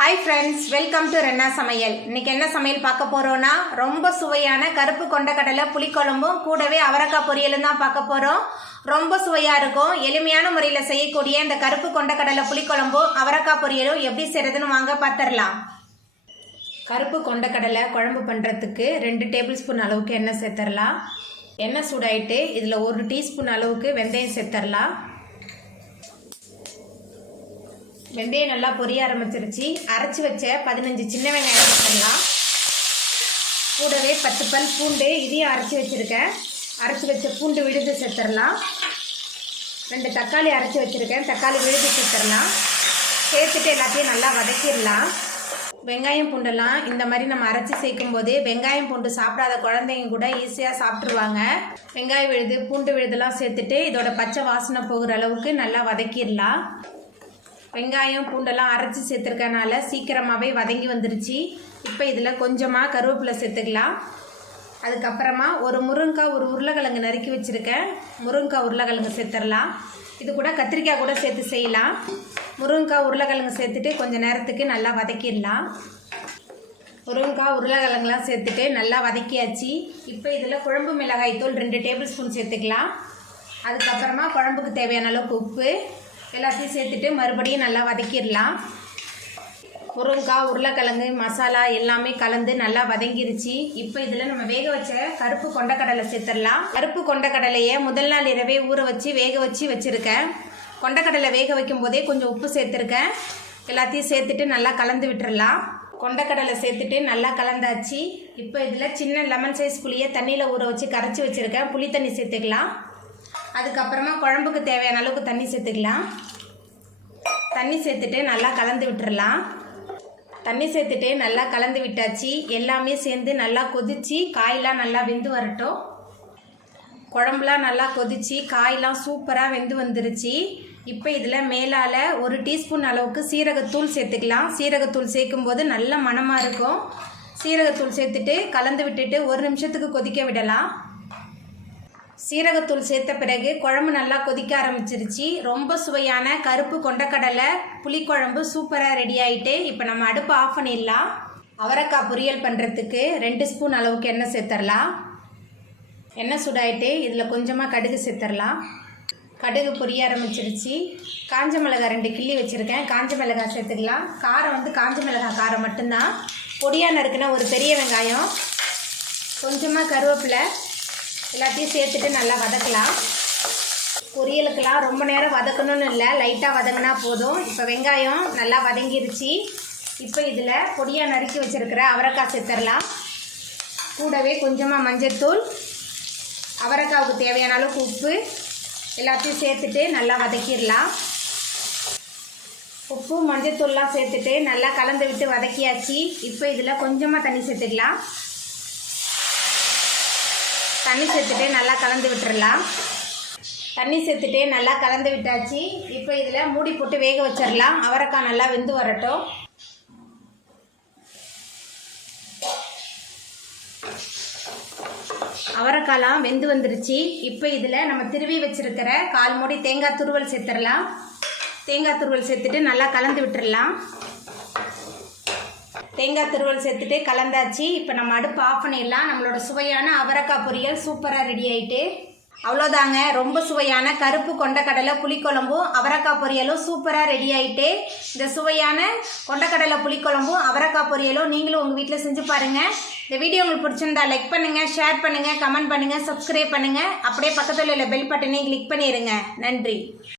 Hi friends welcome to रेन्ना समयल इनके என்ன சமையல் பார்க்க போறோம்னா ரொம்ப சுவையான கருப்பு கொண்டக்கடலை புளிக்குழம்பும் கூடவே அவரைக்காய் பொரியலும் தான் பார்க்க போறோம். ரொம்ப சுவையா இருக்கும். எளிமையான முறையில் செய்யக்கூடிய இந்த கருப்பு கொண்டக்கடலை புளிக்குழம்பும் அவரைக்காய் பொரியலும் எப்படி செய்யறதுன்னு வாங்க பார்த்துடலாம். கருப்பு கொண்டக்கடலை குழம்பு பண்ணுறதுக்கு 2 டேபிள் ஸ்பூன் அளவுக்கு எண்ணெய் சேர்த்துடலாம். எண்ணெய் சூடாயிட்டு இதில் 1 டீஸ்பூன் அளவுக்கு வெந்தயம் சேர்த்துடலாம். வெந்தயம் நல்லா பொரிய ஆரம்பிச்சிருச்சு. அரைச்சி வச்ச 15 சின்ன வெங்காயம் சேர்த்துடலாம். கூடவே 10 பல் பூண்டு இதையும் அரைச்சி வச்சுருக்கேன். அரைச்சி வச்ச பூண்டு விழுது சேர்த்துடலாம். 2 தக்காளி அரைச்சி வச்சுருக்கேன். தக்காளி விழுது சேர்த்துடலாம். சேர்த்துட்டு எல்லாத்தையும் நல்லா வதக்கிடலாம். வெங்காயம் பூண்டெல்லாம் இந்த மாதிரி நம்ம அரைச்சி சேர்க்கும் போது வெங்காயம் பூண்டு சாப்பிடாத குழந்தைங்க கூட ஈஸியாக சாப்பிட்ருவாங்க. வெங்காயம் விழுது பூண்டு விழுதெல்லாம் சேர்த்துட்டு இதோட பச்சை வாசனை போகிற அளவுக்கு நல்லா வதக்கிடலாம். வெங்காயம் பூண்டெல்லாம் அரைச்சி சேர்த்துருக்கனால சீக்கிரமாகவே வதங்கி வந்துருச்சு. இப்போ இதில் கொஞ்சமாக கருவேப்பிலை சேர்த்துக்கலாம். அதுக்கப்புறமா ஒரு முருங்கைக்காய் ஒரு உருளைக்கிழங்கு நறுக்கி வச்சுருக்கேன். முருங்கைக்காய் உருளைக்கிழங்கு சேர்த்துடலாம். இது கூட கத்திரிக்காய் கூட சேர்த்து செய்யலாம். முருங்கைக்காய் உருளைக்கிழங்கு சேர்த்துட்டு கொஞ்சம் நேரத்துக்கு நல்லா வதக்கிடலாம். முருங்கைக்காய் உருளைக்கிழங்குலாம் சேர்த்துட்டு நல்லா வதக்கியாச்சு. இப்போ இதில் குழம்பு மிளகாய் தூள் 2 டேபிள் ஸ்பூன் சேர்த்துக்கலாம். அதுக்கப்புறமா குழம்புக்கு தேவையான அளவுக்கு உப்பு எல்லாத்தையும் சேர்த்துட்டு மறுபடியும் நல்லா வதக்கிடலாம். முருங்கைக்காய் உருளைக்கிழங்கு மசாலா எல்லாமே கலந்து நல்லா வதங்கிருச்சு. இப்போ இதில் நம்ம வேக வச்ச கருப்பு கொண்டக்கடலை சேர்த்துடலாம். கருப்பு கொண்டக்கடலையை முதல் நாள் இரவே ஊற வச்சு வேக வச்சுருக்கேன். கொண்டக்கடலை வேக வைக்கும் போதே கொஞ்சம் உப்பு சேர்த்துருக்கேன். எல்லாத்தையும் சேர்த்துட்டு நல்லா கலந்து விட்டுறலாம். கொண்டக்கடலை சேர்த்துட்டு நல்லா கலந்தாச்சு. இப்போ இதில் சின்ன லெமன் சைஸ் புளியை தண்ணியில் ஊற வச்சு கரைச்சி வச்சுருக்கேன். புளி தண்ணி சேர்த்துக்கலாம். அதுக்கப்புறமா குழம்புக்கு தேவையான அளவுக்கு தண்ணி சேர்த்துக்கலாம். தண்ணி சேர்த்துட்டு நல்லா கலந்து விட்டுறலாம். தண்ணி சேர்த்துட்டு நல்லா கலந்து விட்டாச்சு. எல்லாமே சேர்ந்து நல்லா கொதிச்சு காயெலாம் நல்லா வெந்து வரட்டும். குழம்புலாம் நல்லா கொதிச்சு காயெலாம் சூப்பராக வெந்து வந்துருச்சு. இப்போ இதில் மேலால் 1 டீஸ்பூன் அளவுக்கு சீரகத்தூள் சேர்த்துக்கலாம். சீரகத்தூள் சேர்க்கும்போது நல்ல மணமாக இருக்கும். சீரகத்தூள் சேர்த்துட்டு கலந்து விட்டுட்டு 1 நிமிஷத்துக்கு கொதிக்க விடலாம். சீரகத்தூள் சேர்த்த பிறகு குழம்பு நல்லா கொதிக்க ஆரம்பிச்சிருச்சு. ரொம்ப சுவையான கருப்பு கொண்டக்கடலை புளிக்குழம்பு சூப்பராக ரெடி ஆகிட்டு இப்போ நம்ம அடுப்பு ஆஃப் பண்ணிடலாம். அவரைக்காய் பொரியல் பண்ணுறதுக்கு 2 ஸ்பூன் அளவுக்கு எண்ணெய் சேர்த்துடலாம். எண்ணெய் சூடாயிட்டு இதில் கொஞ்சமாக கடுகு சேர்த்துடலாம். கடுகு பொரிய ஆரம்பிச்சிருச்சு. காஞ்ச மிளகாய் 2 கிள்ளி வச்சுருக்கேன். காஞ்ச மிளகாய் சேர்த்துக்கலாம். காரம் காஞ்ச மிளகாய் காரம் மட்டும்தான். பொடியாக நறுக்குனா ஒரு பெரிய வெங்காயம், கொஞ்சமாக கருவேப்பிலை எல்லாத்தையும் சேர்த்துட்டு நல்லா வதக்கலாம். பொரியலுக்கெல்லாம் ரொம்ப நேரம் வதக்கணும்னு இல்லை, லைட்டாக வதங்கினா போதும். இப்போ வெங்காயம் நல்லா வதங்கிருச்சு. இப்போ இதில் பொடியாக நறுக்கி வச்சுருக்கிற அவரைக்காய் சேர்த்துடலாம். கூடவே கொஞ்சமாக மஞ்சள்தூள், அவரைக்காவுக்கு தேவையான அளவுக்கு உப்பு எல்லாத்தையும் சேர்த்துட்டு நல்லா வதக்கிடலாம். உப்பு மஞ்சள்தூள்லாம் சேர்த்துட்டு நல்லா கலந்து விட்டு வதக்கியாச்சு. இப்போ இதில் கொஞ்சமாக தண்ணி சேர்த்துக்கலாம். தண்ணி சேர்த்துட்டு நல்லா கலந்து விட்டுறலாம். தண்ணி சேர்த்துட்டு நல்லா கலந்து விட்டாச்சு. இப்போ இதில் மூடி போட்டு வேக வச்சிடலாம். அவரைக்காய் நல்லா வெந்து வரட்டும். அவரைக்காய்லாம் வெந்து வந்துருச்சு. இப்போ இதில் நம்ம திருவி வச்சிருக்கிற 1/4 மூடி தேங்காய் துருவல் சேர்த்துடலாம். தேங்காய் துருவல் சேர்த்துட்டு நல்லா கலந்து விட்டுறலாம். தேங்காய் துருவல் சேர்த்துட்டு கலந்தாச்சு. இப்போ நம்ம அடுப்பு ஆஃப் பண்ணிடலாம். நம்மளோட சுவையான அவரைக்காய் பொரியல் சூப்பராக ரெடி ஆகிட்டு அவ்வளோதாங்க. ரொம்ப சுவையான கருப்பு கொண்டக்கடலை புளிக்குழம்பும் அவரைக்காய் பொரியலும் சூப்பராக ரெடி ஆகிட்டு இந்த சுவையான கொண்டக்கடலை புளிக்குழம்பும் அவரைக்காய் பொரியலும் நீங்களும் உங்கள் வீட்டில் செஞ்சு பாருங்கள். இந்த வீடியோ உங்களுக்கு பிடிச்சிருந்தா லைக் பண்ணுங்கள், ஷேர் பண்ணுங்கள், கமெண்ட் பண்ணுங்கள், சப்ஸ்கிரைப் பண்ணுங்கள். அப்படியே பக்கத்தில் உள்ள பெல் பட்டனையும் கிளிக் பண்ணிடுங்க. நன்றி.